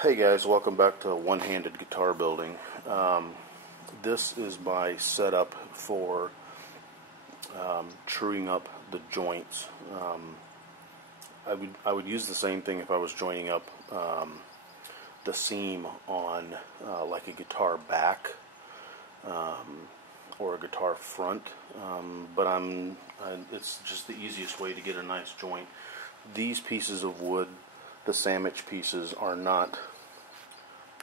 Hey guys, welcome back to One-Handed Guitar Building. This is my setup for truing up the joints. I would use the same thing if I was joining up the seam on like a guitar back or a guitar front, but it's just the easiest way to get a nice joint. These pieces of wood, the sandwich pieces,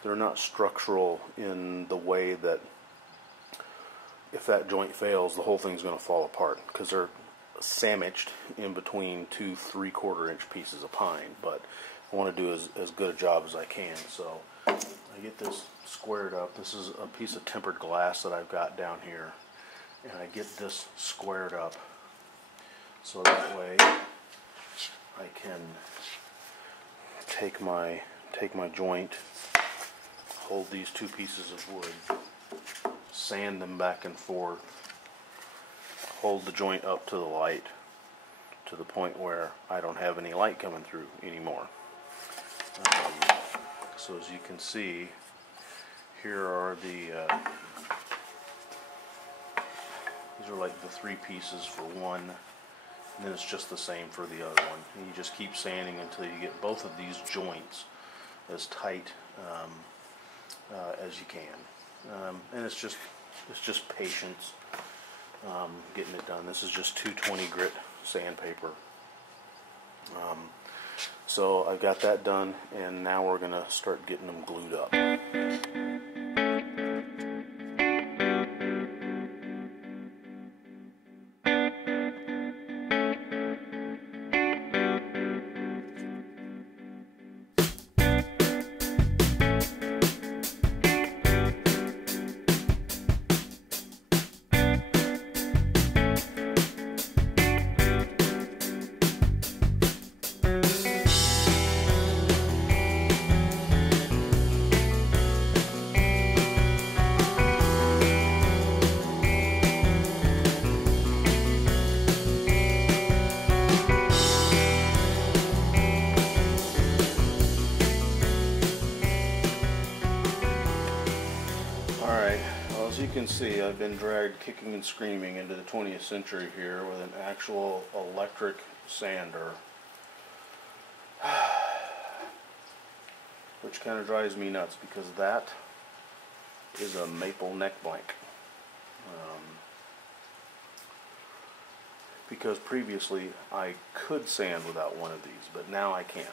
they're not structural in the way that if that joint fails, the whole thing's going to fall apart, because they're sandwiched in between two 3/4 inch pieces of pine. But I want to do as good a job as I can, so I get this squared up. This is a piece of tempered glass that I've got down here, and I get this squared up so that way I can take my joint, hold these two pieces of wood, sand them back and forth, hold the joint up to the light to the point where I don't have any light coming through anymore. So as you can see, here are these are like the three pieces for one, and then it's just the same for the other one. And you just keep sanding until you get both of these joints as tight as you can. And it's just patience getting it done. This is just 220 grit sandpaper. So I've got that done, and now we're going to start getting them glued up. As you can see, I've been dragged kicking and screaming into the 20th century here with an actual electric sander, which kind of drives me nuts because that is a maple neck blank. Because previously I could sand without one of these, but now I can't.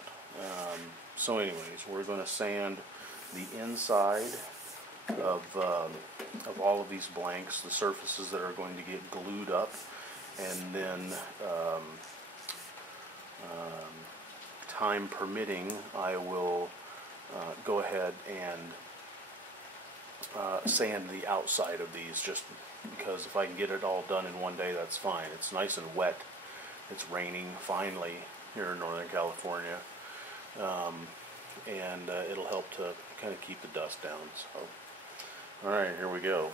So anyways, we're going to sand the inside of all of these blanks, the surfaces that are going to get glued up, and then time permitting, I will go ahead and sand the outside of these, just because if I can get it all done in one day, that's fine. It's nice and wet. It's raining finally here in Northern California, and it'll help to kind of keep the dust down. So alright, here we go.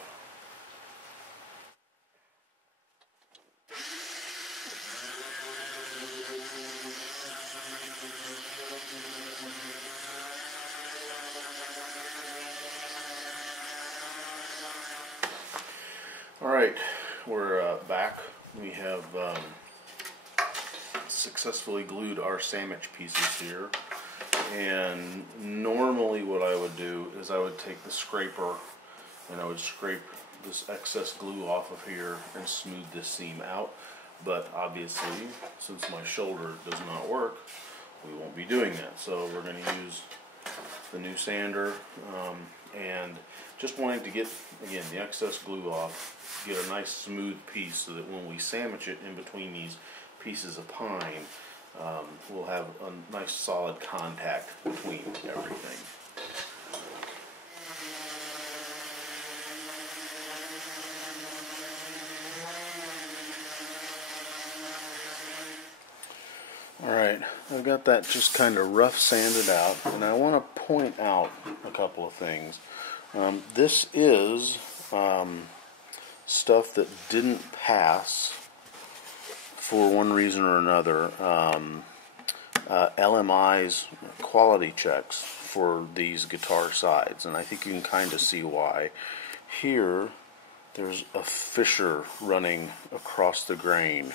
Alright, we're back. We have successfully glued our sandwich pieces here. And normally what I would do is I would take the scraper and I would scrape this excess glue off of here and smooth this seam out. But obviously, since my shoulder does not work, we won't be doing that. So we're going to use the new sander, and just wanting to get, again, the excess glue off, get a nice smooth piece so that when we sandwich it in between these pieces of pine, we'll have a nice solid contact between everything. Alright, I've got that just kind of rough sanded out, and I want to point out a couple of things. This is stuff that didn't pass for one reason or another. LMI's quality checks for these guitar sides, and I think you can kind of see why. Here, there's a fissure running across the grain,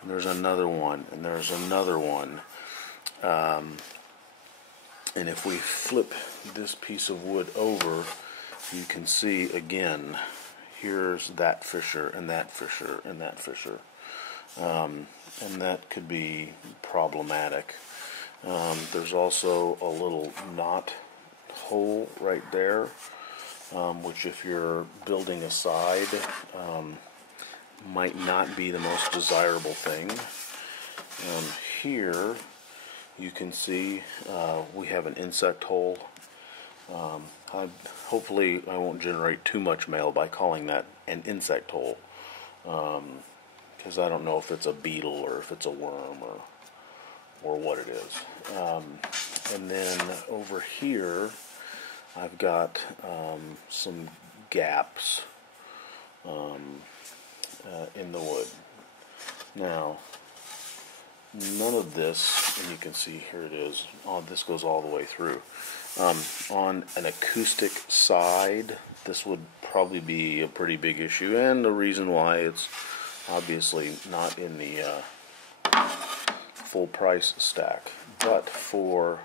and there's another one, and there's another one. And if we flip this piece of wood over, you can see again, here's that fissure, and that fissure, and that fissure. And that could be problematic. There's also a little knot hole right there, which if you're building a side, might not be the most desirable thing. Here you can see we have an insect hole. Hopefully I won't generate too much mail by calling that an insect hole, because I don't know if it's a beetle or if it's a worm or what it is. And then over here I've got some gaps in the wood. Now, none of this, and you can see here it is, this goes all the way through. On an acoustic side, this would probably be a pretty big issue, and the reason why it's obviously not in the full price stack. But for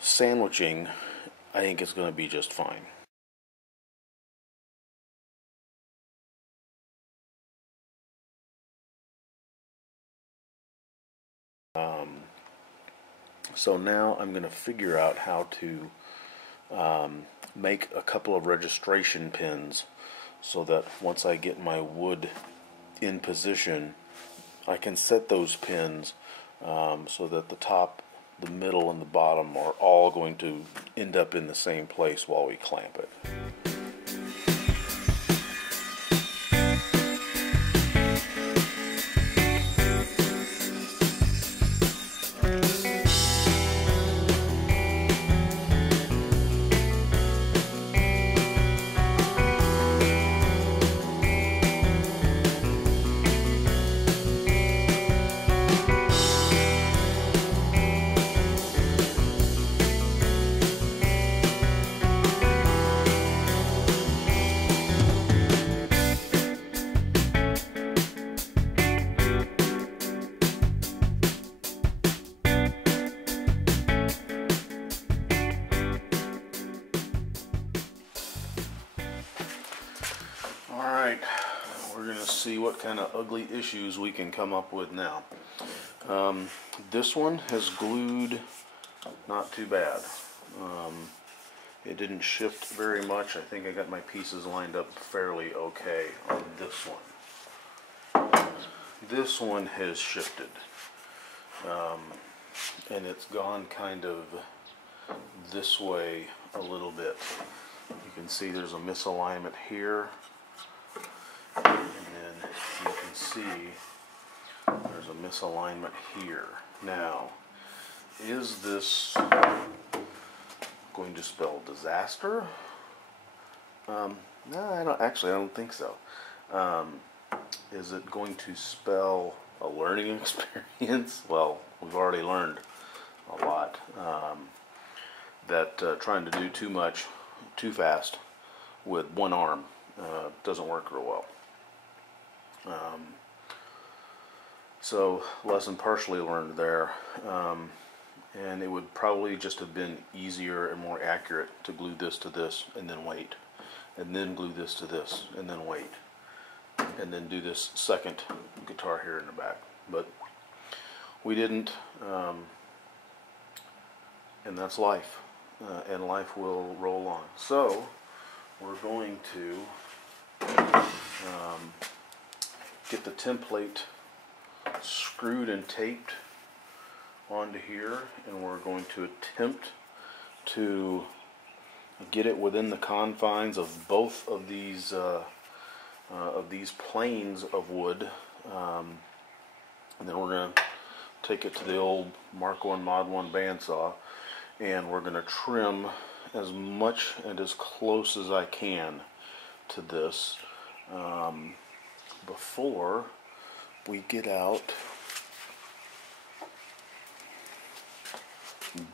sandwiching, I think it's going to be just fine. So now I'm going to figure out how to make a couple of registration pins so that once I get my wood in position, I can set those pins so that the top, the middle, and the bottom are all going to end up in the same place while we clamp it. Alright, we're going to see what kind of ugly issues we can come up with now. This one has glued not too bad. It didn't shift very much. I think I got my pieces lined up fairly okay on this one. This one has shifted. And it's gone kind of this way a little bit. You can see there's a misalignment here. And then you can see there's a misalignment here. Now, is this going to spell disaster? No, I don't think so. Is it going to spell a learning experience? Well, we've already learned a lot. That trying to do too much, too fast with one arm doesn't work real well. So, lesson partially learned there, and it would probably just have been easier and more accurate to glue this to this and then wait, and then glue this to this and then wait, and then do this second guitar here in the back. But we didn't, and that's life, and life will roll on. So, we're going to get the template screwed and taped onto here, and we're going to attempt to get it within the confines of both of these planes of wood, and then we're going to take it to the old Mark I Mod 1 bandsaw, and we're going to trim as much and as close as I can to this before we get out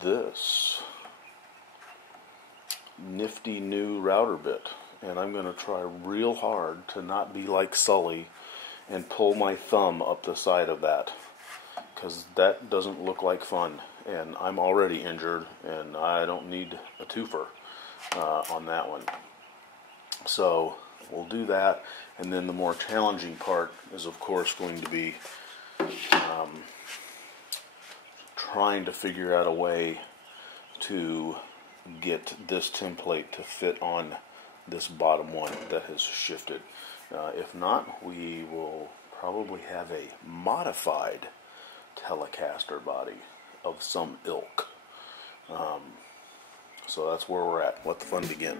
this nifty new router bit, and I'm going to try real hard to not be like Sully and pull my thumb up the side of that, because that doesn't look like fun, and I'm already injured and I don't need a twofer on that one. So we'll do that, and then the more challenging part is of course going to be trying to figure out a way to get this template to fit on this bottom one that has shifted. If not, we will probably have a modified Telecaster body of some ilk. So that's where we're at. Let the fun begin.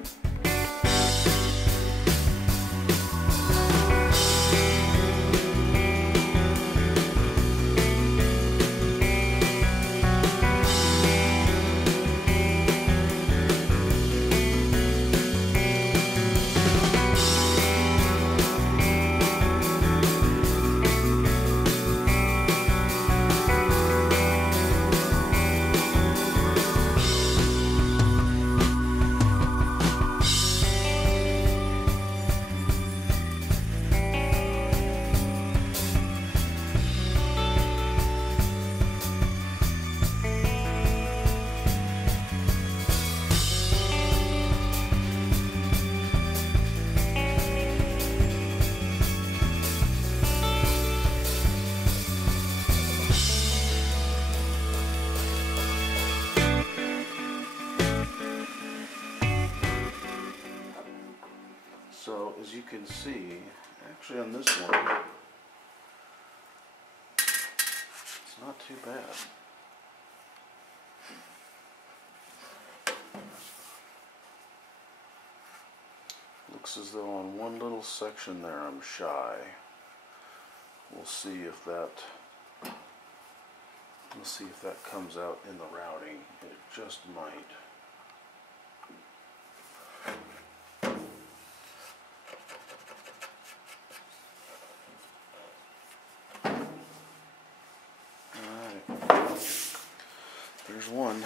So as you can see, actually on this one, it's not too bad. Looks as though on one little section there I'm shy. We'll see if that comes out in the routing. It just might. There's one.